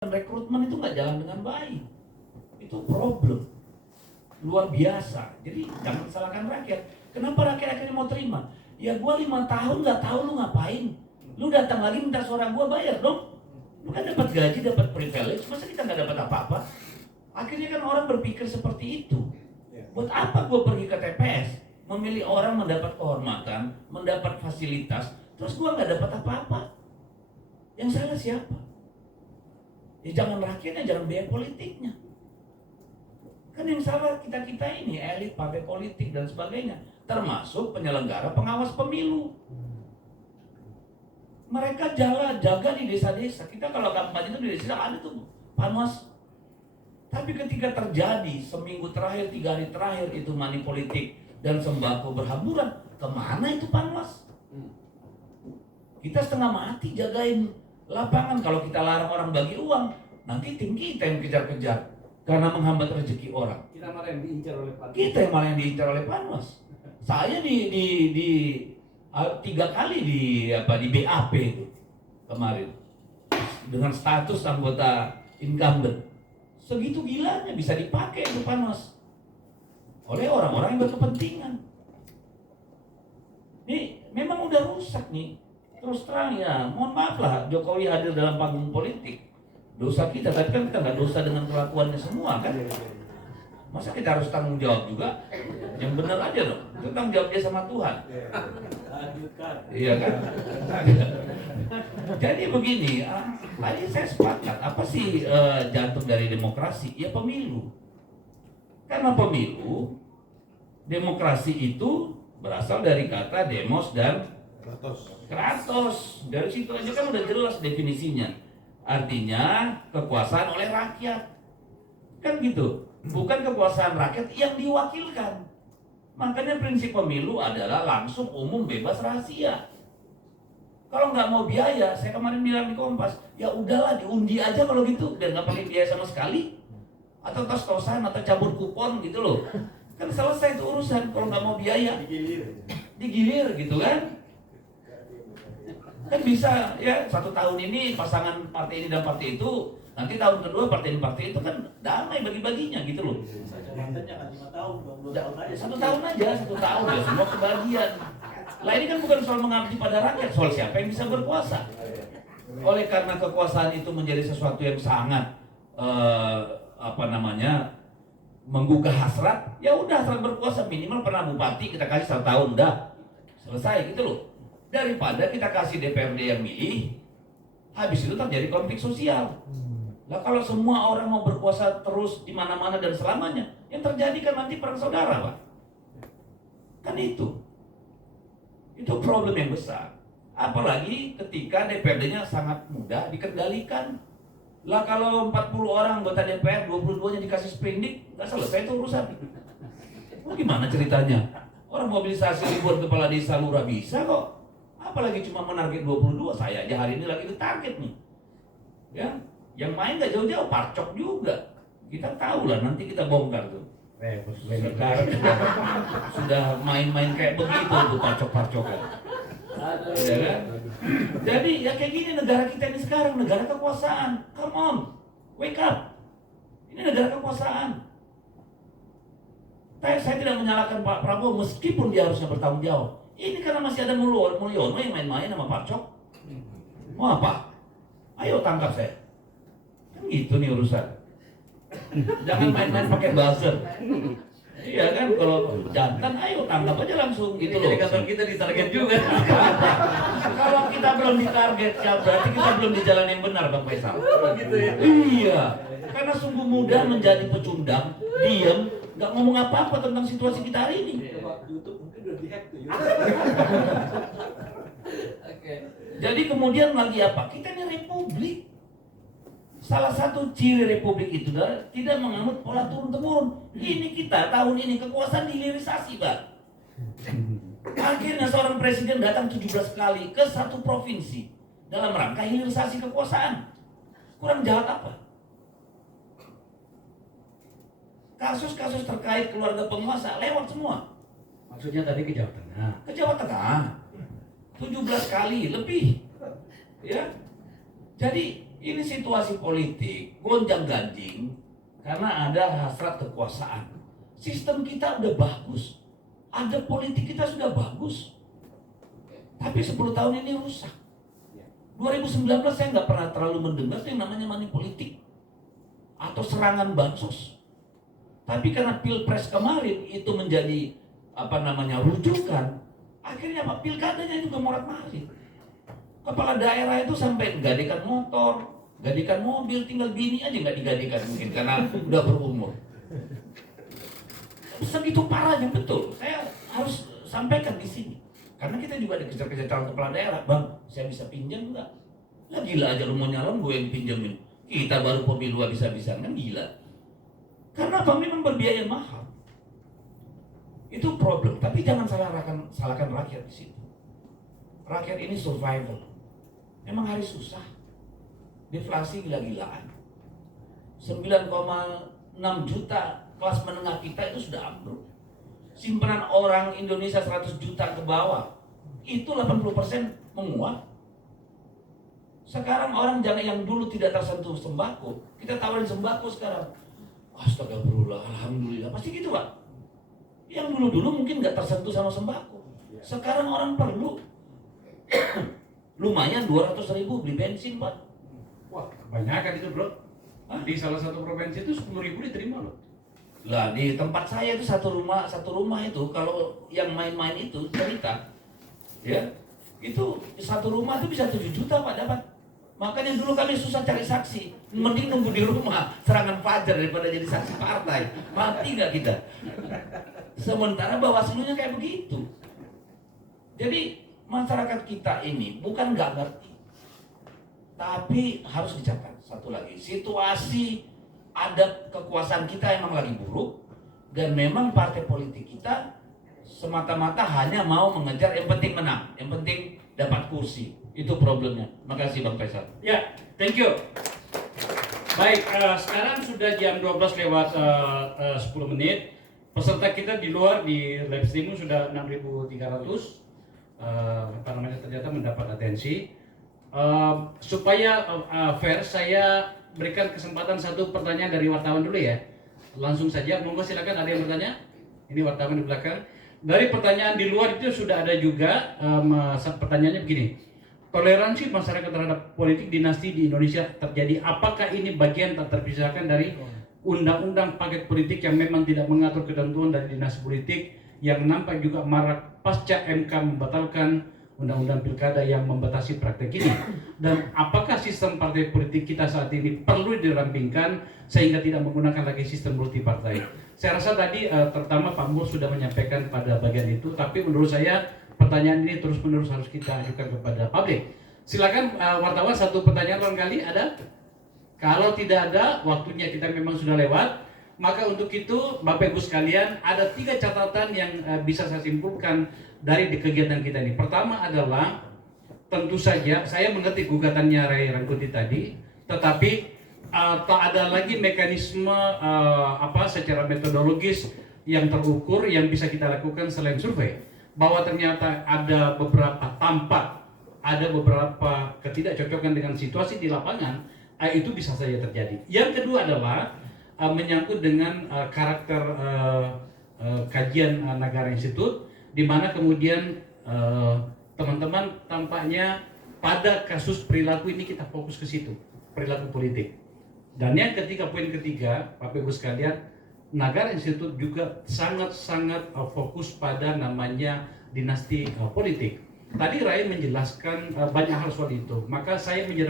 rekrutmen itu nggak jalan dengan baik. Itu problem luar biasa. Jadi jangan salahkan rakyat. Kenapa rakyat akhirnya mau terima? Ya gua 5 tahun nggak tahu lu ngapain. Lu datang lagi minta suara gua, bayar dong. Lu kan dapat gaji, dapat privilege, masa kita nggak dapat apa-apa? Akhirnya kan orang berpikir seperti itu. Buat apa gua pergi ke TPS, memilih orang mendapat kehormatan, mendapat fasilitas, terus gua nggak dapat apa-apa? Yang salah siapa? Ya jangan rakyatnya, jangan biaya politiknya. Kan yang salah kita-kita ini, elit partai politik dan sebagainya, termasuk penyelenggara pengawas pemilu. Mereka jaga di desa-desa. Kita kalau kampanye itu di desa ada tuh panwas. Tapi ketika terjadi seminggu terakhir, 3 hari terakhir itu money politik dan sembako berhamburan, kemana itu panwas? Kita setengah mati jagain lapangan. Kalau kita larang orang bagi uang, nanti tim kita yang kejar-kejar karena menghambat rezeki orang. Kita malah yang diincar oleh panwas. Kita yang malah yang diincar oleh panwas. Saya di 3 kali di BAP itu kemarin dengan status anggota incumbent. Segitu gilanya bisa dipakai itu panwas oleh orang-orang yang berkepentingan. Ini memang udah rusak nih. Terus terang ya, mohon maaf lah Jokowi hadir dalam panggung politik. Dosa kita, tapi kan kita nggak dosa dengan kelakuannya semua kan. Masa kita harus tanggung jawab juga? Yang benar aja dong, itu tanggung jawab dia sama Tuhan. Iya kan? Jadi begini, tadi saya sepakat, apa sih jantung dari demokrasi? Ya pemilu. Karena pemilu, demokrasi itu berasal dari kata demos dan Kratos. Dari situ aja kan udah jelas definisinya. Artinya kekuasaan oleh rakyat. Kan gitu. Bukan kekuasaan rakyat yang diwakilkan. Makanya prinsip pemilu adalah langsung, umum, bebas, rahasia. Kalau nggak mau biaya, saya kemarin bilang di Kompas, ya udahlah diundi aja kalau gitu, dan nggak pakai biaya sama sekali. Atau tos-tosan atau cabut kupon gitu loh. Kan selesai itu urusan. Kalau nggak mau biaya, digilir gitu kan. Kan bisa ya 1 tahun ini pasangan partai ini dan partai itu, nanti tahun kedua partai ini partai itu kan damai bagi-baginya gitu loh. Jangan 5 tahun, 2 tahun aja. 1 tahun aja, 1 tahun ya semua kebagian. Lah ini kan bukan soal mengabdi pada rakyat, soal siapa yang bisa berkuasa. Oleh karena kekuasaan itu menjadi sesuatu yang sangat menggugah hasrat, ya udah hasrat berkuasa minimal pernah bupati kita kasih 1 tahun udah selesai gitu loh. Daripada kita kasih DPRD yang milih, habis itu terjadi konflik sosial. Lah kalau semua orang mau berkuasa terus di mana-mana dan selamanya, yang terjadi kan nanti perang saudara, Pak. Kan itu problem yang besar. Apalagi ketika DPRD-nya sangat mudah dikendalikan. Lah kalau 40 orang anggota DPR, 22-nya dikasih sprindik, nggak selesai itu urusan. Oh, gimana ceritanya? Orang mobilisasi ribuan kepala desa lurah bisa kok. Apalagi cuma menarget 22, saya aja hari ini lagi ditarget nih. Ya, yang main nggak jauh-jauh, Parcok juga. Kita tahu lah, nanti kita bongkar tuh. Sekarang sudah main-main kayak begitu tuh Parcok-Parcokan. Ya kan? Jadi ya kayak gini negara kita ini sekarang, negara kekuasaan. Come on, wake up. Ini negara kekuasaan. Saya tidak menyalahkan Pak Prabowo meskipun dia harusnya bertanggung jawab. Ini karena masih ada Mulyono yang main-main sama Parcok. Mau apa? Ayo tangkap saya. Kan gitu nih urusan. Jangan main-main pakai buzzer. Iya kan, kalau jantan ayo tangkap aja langsung gitu loh. Jadi kantor kita ditarget juga. Kalau kita belum ditarget, ya berarti kita belum di jalan yang benar, Bang Faisal. Gitu ya. Iya, karena sungguh mudah menjadi pecundang, diam, nggak ngomong apa-apa tentang situasi kita hari ini. YouTube mungkin udah dihack tuh. Oke. Jadi kemudian lagi apa? Kita ini republik. Salah satu ciri republik itu adalah tidak menganut pola turun-temurun. Ini kita tahun ini kekuasaan dihilirisasi, Pak. Akhirnya seorang presiden datang 17 kali ke satu provinsi dalam rangka hilirisasi kekuasaan. Kurang jahat apa? Kasus-kasus terkait keluarga penguasa lewat semua. Maksudnya tadi ke Jawa Tengah. Ke Jawa Tengah 17 kali lebih. Ya. Jadi Ini situasi politik gonjang-ganjing karena ada hasrat kekuasaan. Sistem kita udah bagus, ada politik kita sudah bagus, tapi 10 tahun ini rusak. 2019 saya nggak pernah terlalu mendengar yang namanya money politik atau serangan bansos. Tapi karena pilpres kemarin itu menjadi rujukan, akhirnya pilkadanya juga morat-marit. Kepala daerah itu sampai gadekan motor, gadekan mobil, tinggal bini aja nggak digadekan mungkin karena udah berumur. Segitu parahnya, betul. Saya harus sampaikan di sini. Karena kita juga ada kejar-kejar calon kepala daerah. Bang, saya bisa pinjam enggak? Lah gila aja lu mau nyalon gue yang pinjemin. Kita baru pemilu bisa-bisa, kan gila. Karena Bang memang berbiaya mahal. Itu problem, tapi jangan salahkan rakyat di situ. Rakyat ini survival. Memang hari susah. Deflasi gila-gilaan. 9,6 juta kelas menengah kita itu sudah ambruk. Simpanan orang Indonesia 100 juta ke bawah, itu 80% menguap. Sekarang orang jangan yang dulu tidak tersentuh sembako, kita tawarin sembako sekarang. Astagfirullah, alhamdulillah, pasti gitu Pak. Yang dulu-dulu mungkin nggak tersentuh sama sembako. Sekarang orang perlu. Lumayan 200.000 beli bensin Pak. Wah, kebanyakan itu bro. Di salah satu provinsi itu 10.000 diterima loh. Lah di tempat saya itu satu rumah itu kalau yang main-main itu cerita, ya itu satu rumah itu bisa 7 juta Pak dapat. Makanya dulu kami susah cari saksi, mending nunggu di rumah serangan fajar daripada jadi saksi partai. Mati nggak kita? Sementara Bawaslu-nya kayak begitu. Jadi masyarakat kita ini bukan nggak ngerti, tapi harus dicatat satu lagi, situasi ada kekuasaan kita emang lagi buruk dan memang partai politik kita semata-mata hanya mau mengejar yang penting menang, yang penting dapat kursi. Itu problemnya. Makasih Bang Faisal. Ya, thank you. Baik, sekarang sudah jam 12 lewat 10 menit. Peserta kita di luar di live streaming sudah 6.300. Ternyata mendapat atensi. Supaya fair, saya berikan kesempatan satu pertanyaan dari wartawan dulu ya. Langsung saja, monggo silakan, ada yang bertanya? Ini wartawan di belakang. Dari pertanyaan di luar itu sudah ada juga. Pertanyaannya begini. Toleransi masyarakat terhadap politik dinasti di Indonesia terjadi. Apakah ini bagian tak terpisahkan dari undang-undang paket politik yang memang tidak mengatur ketentuan dari dinasti politik yang nampak juga marak pasca MK membatalkan undang-undang pilkada yang membatasi praktek ini? Dan apakah sistem partai politik kita saat ini perlu dirampingkan sehingga tidak menggunakan lagi sistem multipartai? Saya rasa tadi terutama Pak Mur sudah menyampaikan pada bagian itu, tapi menurut saya pertanyaan ini terus-menerus harus kita ajukan kepada publik. Silakan wartawan, satu pertanyaan barangkali ada? Kalau tidak ada, waktunya kita memang sudah lewat. Maka untuk itu Bapak Ibu sekalian, ada 3 catatan yang bisa saya simpulkan dari kegiatan kita ini. Pertama adalah tentu saja saya mengerti gugatannya Ray Rangkuti tadi, tetapi tak ada lagi mekanisme secara metodologis yang terukur yang bisa kita lakukan selain survei. Bahwa ternyata ada beberapa tampak, ada beberapa ketidakcocokan dengan situasi di lapangan, itu bisa saja terjadi. Yang kedua adalah menyangkut dengan karakter kajian Nagara Institute, di mana kemudian teman-teman tampaknya pada kasus perilaku ini kita fokus ke situ, perilaku politik. Dan yang ketiga, poin ketiga, Bapak Ibu sekalian, Nagara Institute juga sangat-sangat fokus pada namanya dinasti politik. Tadi Rai menjelaskan banyak hal soal itu, maka saya menjelaskan